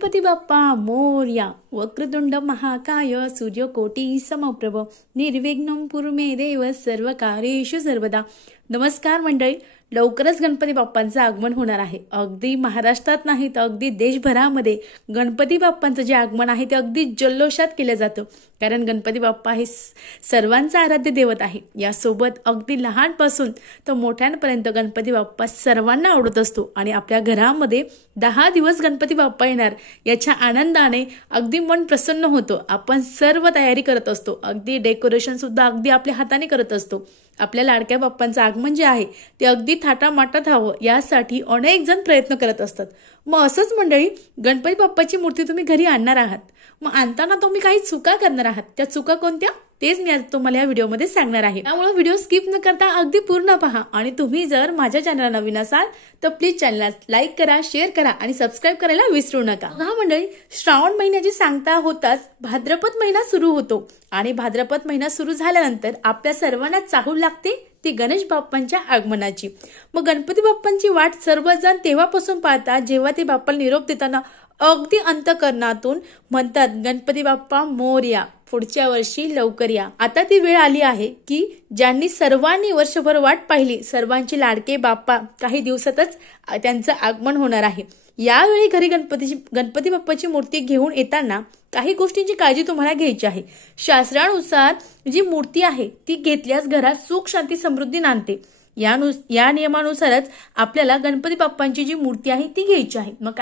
गणपती बाप्पा मोरया। वक्रतुंड महाकाय सूर्यकोटी समप्रभ निर्विघ्नं कुरु मे देव सर्वकार्येषु सर्वदा। नमस्कार मंडळी, लवकरच गणपती बाप्पांचं आगमन होणार आहे। अगदी महाराष्ट्रात नाही तर अगदी देशभरामध्ये गणपती बाप्पांचं जे आगमन आहे ते अगदी जल्लोषात केलं जातं, कारण गणपती बाप्पा हे सर्वांचा आराध्य दैवत आहे। यासोबत अगदी लहानपासून तर मोठ्यांपर्यंत गणपती बाप्पा सर्वांना आवडत असतो आणि आपल्या घरामध्ये 10 दिवस गणपती बाप्पा येणार याच्या आनंदाने अगदी मन प्रसन्न होतं। आपण सर्व तयारी करत असतो, अगदी डेकोरेशन सुद्धा अगदी आपल्या हाताने करत असतो। आपल्या लाडक्या बाप्पांचं आगमन जे आहे ते अगदी थाटामाटात व्हावं यासाठी अनेक जण प्रयत्न करत असतात। मग असंच मंडळी, गणपती बाप्पाची मूर्ती तुम्ही घरी आणणार आहात, मग आणताना तुम्ही काही चुका करणार आहात। त्या चुका कोणत्या तेच मी आज तुम्हाला या व्हिडिओमध्ये सांगणार आहे। त्यामुळे व्हिडिओ स्किप न करता अगदी पूर्ण पहा। आणि तुम्ही जर माझ्या चॅनलला नवीन असाल तर प्लीज चॅनलला लाईक करा, शेअर करा आणि सबस्क्राईब करायला विसरू नका। हा मंडळी, श्रावण महिन्याची सांगता होताच भाद्रपद महिना सुरू होतो आणि भाद्रपद महिना सुरू झाल्यानंतर आपल्या सर्वांना चाहूल लागते ती गणेश बाप्पांच्या आगमनाची। मग गणपती बाप्पांची वाट सर्वजण तेव्हापासून पाहतात जेव्हा ते बाप्पाला निरोप देताना अगदी अंतःकरणातून म्हणतात, गणपती बाप्पा मोरया, पुढच्या वर्षी लवकर या। आता ती वेळ आली आहे की ज्यांनी सर्वांनी वर्षभर वाट पाहिली, सर्वांचे लाडके बाप्पा काही दिवसातच त्यांचं आगमन होणार आहे। यावेळी घरी गणपती बाप्पाची मूर्ती घेऊन येताना काही गोष्टींची काळजी तुम्हाला घ्यायची आहे। शास्त्रानुसार जी मूर्ती आहे ती घेतल्यास घरात सुख, शांती, समृद्धी नांदते। या नियमानुसारच आपल्याला गणपती बाप्पांची जी मूर्ती आहे ती घ्यायची आहे। मग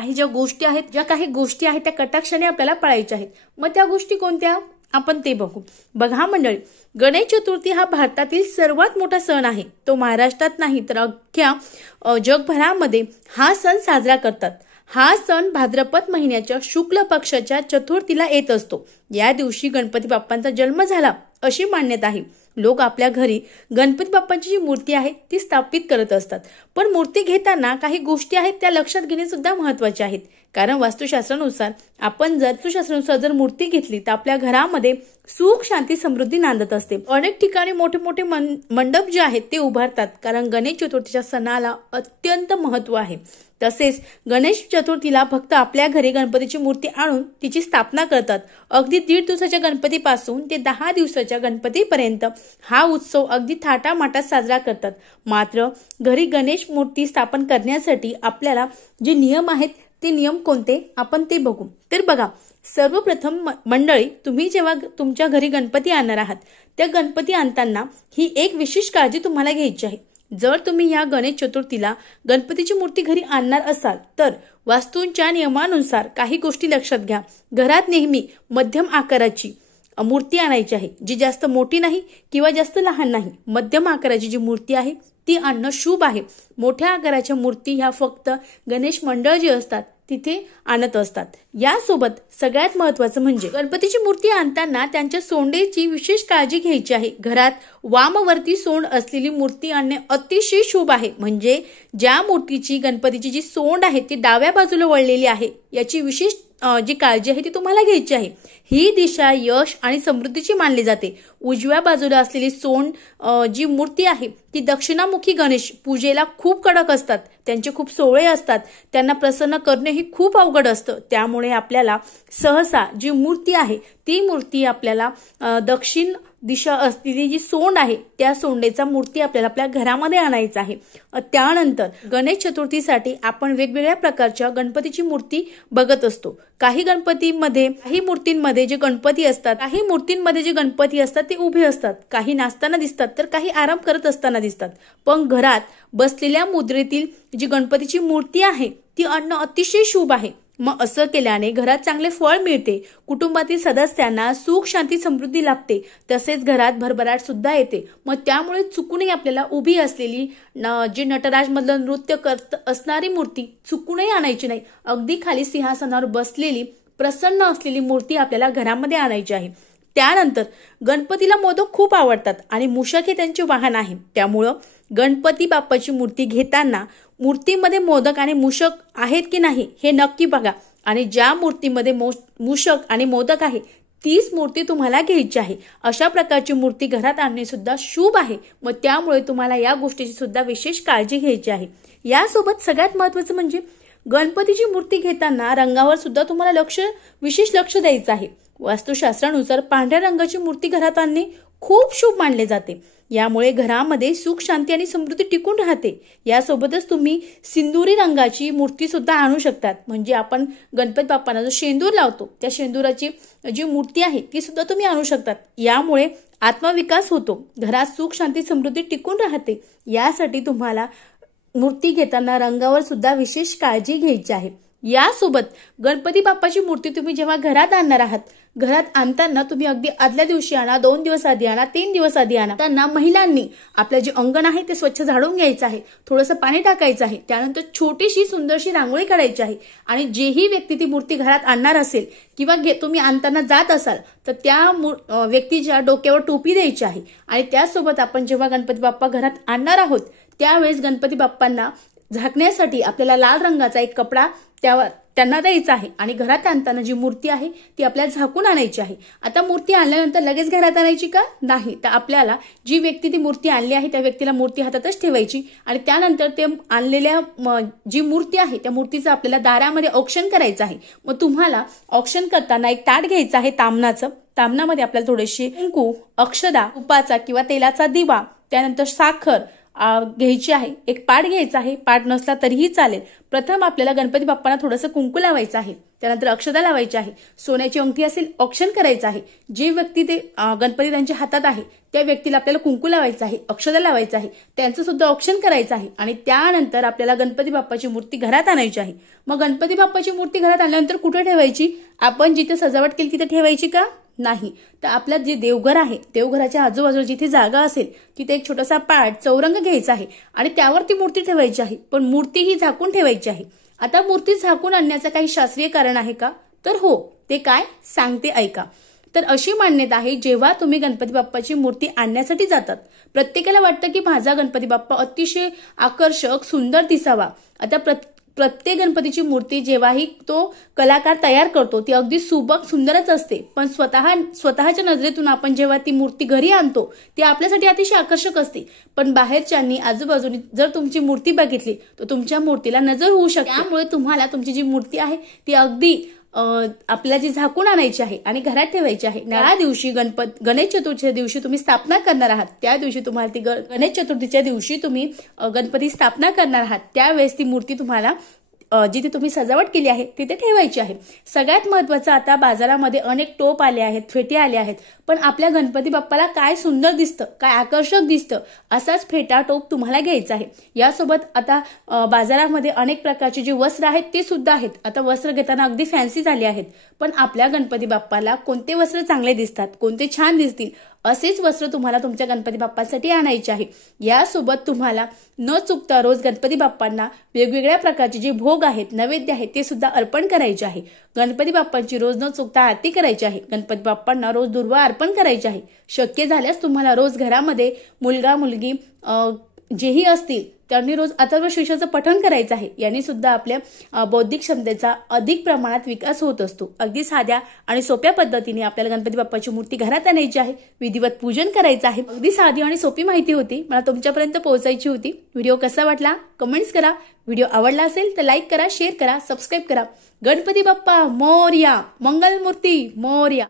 ज्या काही गोष्टी आहेत त्या कटाक्षाने आपल्याला पाळायच्या आहेत। मग त्या गोष्टी कोणत्या आपण ते बघा मंडळी, गणेश चतुर्थी हा भारतातील सर्वात मोठा सण आहे। तो महाराष्ट्रात नाही तर अख्ख्या जगभरामध्ये हा सण साजरा करतात। हा सण भाद्रपद महिन्याच्या शुक्ल पक्षाच्या चतुर्थीला येत असतो। या दिवशी गणपती बाप्पांचा जन्म झाला अशी मान्यता आहे। लोक आपल्या घरी गणपती बाप्पांची जी मूर्ती आहे ती स्थापित करत असतात, पण मूर्ती घेताना काही गोष्टी आहेत त्या लक्षात घेणे सुद्धा महत्वाचे आहेत। कारण वास्तुशास्त्रानुसार जर मूर्ती घेतली तर आपल्या घरामध्ये सुख, शांती, समृद्धी नांदत असते। अनेक ठिकाणी मोठे मोठे मंडप जे आहेत ते उभारतात, कारण गणेश चतुर्थीच्या सणाला अत्यंत महत्व आहे। तसेच गणेश चतुर्थीला भक्त आपल्या घरी गणपतीची मूर्ती आणून तिची स्थापना करतात। अगदी 1.5 दिवसाच्या गणपतीपासून ते 10 दिवसाच्या गणपतीपर्यंत हा उत्सव अगदी थाटामाटात साजरा करतात। मात्र घरी गणेश मूर्ती स्थापन करण्यासाठी आपल्याला जे नियम आहेत ते नियम कोणते आपण ते बघू। तर बघा, सर्वप्रथम मंडळी, तुम्ही जेव्हा तुमच्या घरी गणपती आणणार आहात त्या गणपती आणताना ही एक विशेष काळजी तुम्हाला घ्यायची आहे। जर तुम्ही या गणेश चतुर्थीला गणपतीची मूर्ती घरी आणणार असाल तर वास्तूंच्या नियमानुसार काही गोष्टी लक्षात घ्या। घरात नेहमी मध्यम आकाराची मूर्ती आणायची आहे, जी जास्त मोठी नाही किंवा जास्त लहान नाही। मध्यम आकाराची जी मूर्ती आहे ती आणणं शुभ आहे। मोठ्या आकाराच्या मूर्ती ह्या फक्त गणेश मंडळ जे असतात तिथे आणत असतात। यासोबत सगळ्यात महत्वाचं म्हणजे गणपतीची मूर्ती आणताना त्यांच्या सोंडेची विशेष काळजी घ्यायची आहे। घरात वामवर्ती सोंड असलेली मूर्ती आणणे अतिशय शुभ आहे। म्हणजे ज्या मूर्तीची गणपतीची जी सोंड आहे ती डाव्या बाजूला वळलेली आहे याची विशेष जी काळजी आहे ती तुम्हाला घ्यायची आहे। ही दिशा यश आणि समृद्धीची मानली जाते। उजव्या बाजूला असलेली सोंड जी मूर्ती आहे ती दक्षिणामुखी गणेश पूजेला खूप कडक असतात, त्यांचे खूप सोहळे असतात, त्यांना प्रसन्न करणे ही खूप अवघड असतं। त्यामुळे आपल्याला सहसा जी मूर्ती आहे ती मूर्ती आपल्याला दक्षिण दिशा असलेली जी सोंड आहे त्या सोंडेचा मूर्ती आपल्याला आपल्या घरामध्ये आणायचा आहे। त्यानंतर गणेश चतुर्थीसाठी आपण वेगवेगळ्या प्रकारच्या गणपतीची मूर्ती बघत असतो। काही मूर्तींमध्ये जे गणपती असतात ते उभे असतात, काही नाचताना दिसतात तर काही आराम करत असताना दिसतात। पण घरात बसलेल्या मुद्रेतील जी गणपतीची मूर्ती आहे ती आणणं अतिशय शुभ आहे। मग असं केल्याने घरात चांगले फळ मिळते, कुटुंबातील सदस्यांना सुख, शांती, समृद्धी लाभते, तसेच घरात भरभराट सुद्धा येते। मग त्यामुळे चुकूनही आपल्याला उभी असलेली जी नटराज मधलं नृत्य करत असणारी मूर्ती चुकूनही आणायची नाही। अगदी खाली सिंहासनावर बसलेली प्रसन्न असलेली मूर्ती आपल्याला घरामध्ये आणायची आहे। त्यानंतर गणपतीला मोदक खूप आवडतात आणि मूषक हे त्यांचे वाहन आहे। त्यामुळं गणपती बाप्पाची मूर्ती घेताना मूर्तीमध्ये मोदक आणि मूषक आहेत की नाही हे नक्की बघा, आणि ज्या मूर्तीमध्ये मूषक आणि मोदक आहे तीच मूर्ती तुम्हाला घ्यायची आहे। अशा प्रकारची मूर्ती घरात आणणे सुद्धा शुभ आहे। मग त्यामुळे तुम्हाला या गोष्टीची सुद्धा विशेष काळजी घ्यायची आहे। यासोबत सगळ्यात महत्त्वाचं म्हणजे गणपतीची मूर्ती घेताना रंगावर सुद्धा तुम्हाला विशेष लक्ष द्यायचं आहे। वास्तुशास्त्रानुसार पांढऱ्या रंगाची मूर्ती घरात आणणे खूप शुभ मानले जाते। यामुळे घरामध्ये सुख, शांती आणि समृद्धी टिकून राहते। यासोबतच तुम्ही सिंदुरी रंगाची मूर्ती सुद्धा आणू शकतात। म्हणजे आपण गणपती बाप्पांना जो शेंदूर लावतो त्या शेंदुराची जी मूर्ती आहे ती सुद्धा तुम्ही आणू शकतात। यामुळे आत्मविकास होतो, घरात सुख, शांती, समृद्धी टिकून राहते। यासाठी तुम्हाला मूर्ती घेताना रंगावर सुद्धा विशेष काळजी घ्यायची आहे। यासोबत गणपती बाप्पाची मूर्ती तुम्ही जेव्हा घरात आणणार आहात, घरात आणताना तुम्ही अगदी आदल्या दिवशी आणा, 2 दिवस आधी आणा, 3 दिवस आधी आणा। त्यांना महिलांनी आपलं जे अंगण आहे ते स्वच्छ झाडून घ्यायचं आहे, थोडंसं पाणी टाकायचं आहे, त्यानंतर छोटीशी सुंदरशी रांगोळी काढायची आहे आणि जेही व्यक्ती ती मूर्ती घरात आणणार असेल किंवा तुम्ही आणताना जात असाल तर त्या व्यक्तीच्या डोक्यावर टोपी द्यायची आहे। आणि त्यासोबत आपण जेव्हा गणपती बाप्पा घरात आणणार आहोत त्यावेळेस गणपती बाप्पांना झाकण्यासाठी आपल्याला लाल रंगाचा एक कपडा त्यांना द्यायचा आहे आणि घरात आणताना जी मूर्ती आहे ती आपल्याला झाकून आणायची आहे। आता मूर्ती आणल्यानंतर लगेच घरात आणायची का? नाही, तर आपल्याला जी व्यक्ती ती मूर्ती आणली आहे त्या व्यक्तीला मूर्ती हातातच ठेवायची आणि त्यानंतर ते आणलेल्या जी मूर्ती आहे त्या मूर्तीचं आपल्याला दारामध्ये औक्षण करायचं आहे। मग तुम्हाला औक्षण करताना एक ताट घ्यायचं आहे तामणाचं, तामणामध्ये आपल्याला थोडेसे कुंकू, अक्षदा, तुपाचा किंवा तेलाचा दिवा, त्यानंतर साखर घ्यायची आहे, एक पाट घ्यायचा आहे, पाट नसला तरीही चालेल। प्रथम आपल्याला गणपती बाप्पांना थोडंसं कुंकू लावायचं आहे, त्यानंतर अक्षदा लावायची आहे, सोन्याची अंगठी असेल औक्षण करायचं आहे। जी व्यक्ती ते गणपती त्यांच्या हातात आहे त्या व्यक्तीला आपल्याला कुंकू लावायचं आहे, अक्षदा लावायचं आहे, त्यांचं सुद्धा औक्षण करायचं आहे आणि त्यानंतर आपल्याला गणपती बाप्पाची मूर्ती घरात आणायची आहे। मग गणपती बाप्पाची मूर्ती घरात आणल्यानंतर कुठे ठेवायची? आपण जिथे सजावट केली तिथे ठेवायची का? नाही, तर आपलं जे देवघर आहे देवघराच्या आजूबाजूला जिथे जागा असेल तिथे एक छोटासा पाट चौरंग घ्यायचा आहे आणि त्यावर ती मूर्ती ठेवायची आहे, पण मूर्ती ही झाकून ठेवायची आहे। आता मूर्ती झाकून आणण्याचं काही शास्त्रीय कारण आहे का? तर हो, ते काय सांगते ऐका। तर अशी मान्यता आहे, जेव्हा तुम्ही गणपती बाप्पाची मूर्ती आणण्यासाठी जातात प्रत्येकाला वाटतं की माझा गणपती बाप्पा अतिशय आकर्षक, सुंदर दिसावा। आता प्रत्येक गणपतीची मूर्ती जेव्हाही तो कलाकार तयार करतो ती अगदी सुबक, सुंदरच असते, पण स्वतःच्या नजरेतून आपण जेव्हा ती मूर्ती घरी आणतो ती आपल्यासाठी अतिशय आकर्षक असते, पण बाहेरच्यांनी आजूबाजूनी जर तुमची मूर्ती बघितली तर तुमच्या मूर्तीला नजर होऊ शकते। त्यामुळे तुम्हाला तुमची जी मूर्ती आहे ती अगदी आपल्याला जी झाकून आणायची आहे आणि घरात ठेवायची आहे। त्या दिवशी गणेश चतुर्थीच्या दिवशी तुम्ही स्थापना करणार आहात, त्या दिवशी तुम्हाला ती गणेश चतुर्थीच्या दिवशी तुम्ही गणपती स्थापना करणार आहात त्यावेळेस ती मूर्ती तुम्हाला जिथे तुम्ही सजावट केली आहे तिथे ठेवायची आहे। सगळ्यात महत्त्वाचं, आता बाजारामध्ये अनेक टोप आले आहेत, फेटे आले आहेत, पण आपल्या गणपती बाप्पाला काय सुंदर दिसतं, काय आकर्षक दिसतं असाच फेटा टोप तुम्हाला घ्यायचा आहे। यासोबत आता बाजारामध्ये अनेक प्रकारचे जे वस्त्र आहेत ते सुद्धा आहेत। आता वस्त्र घेताना अगदी फॅन्सी झाले आहेत, पण आपल्या गणपती बाप्पाला कोणते वस्त्र चांगले दिसतात, कोणते छान दिसतील असेच वस्त्र तुम्हाला तुमच्या गणपती बाप्पांसाठी आणायचे आहे। यासोबत तुम्हाला न चुकता रोज गणपती बाप्पांना वेगवेगळ्या प्रकारचे जे भोग आहेत, नैवेद्य आहेत ते सुद्धा अर्पण करायचे आहे। गणपती बाप्पांची रोज न चुकता आरती करायची आहे, गणपती बाप्पांना रोज दुर्वा अर्पण करायचे आहे। शक्य झाल्यास तुम्हाला रोज घरामध्ये मुलगा मुलगी जेही असतील त्यांनी रोज अथर्वशीर्षाचं पठण करायचं आहे। यांनी सुद्धा आपल्या बौद्धिक क्षमतेचा अधिक प्रमाणात विकास होत असतो। अगदी साध्या आणि सोप्या पद्धतीने आपल्याला गणपती बाप्पाची मूर्ती घरात आणायची आहे, विधिवत पूजन करायचं आहे। अगदी साधी आणि सोपी माहिती होती, मला तुमच्यापर्यंत पोहोचायची होती। व्हिडिओ कसा वाटला कमेंट्स करा, व्हिडिओ आवडला असेल तर लाईक करा, शेअर करा, सबस्क्राईब करा। गणपती बाप्पा मोरया, मंगलमूर्ती मोरया।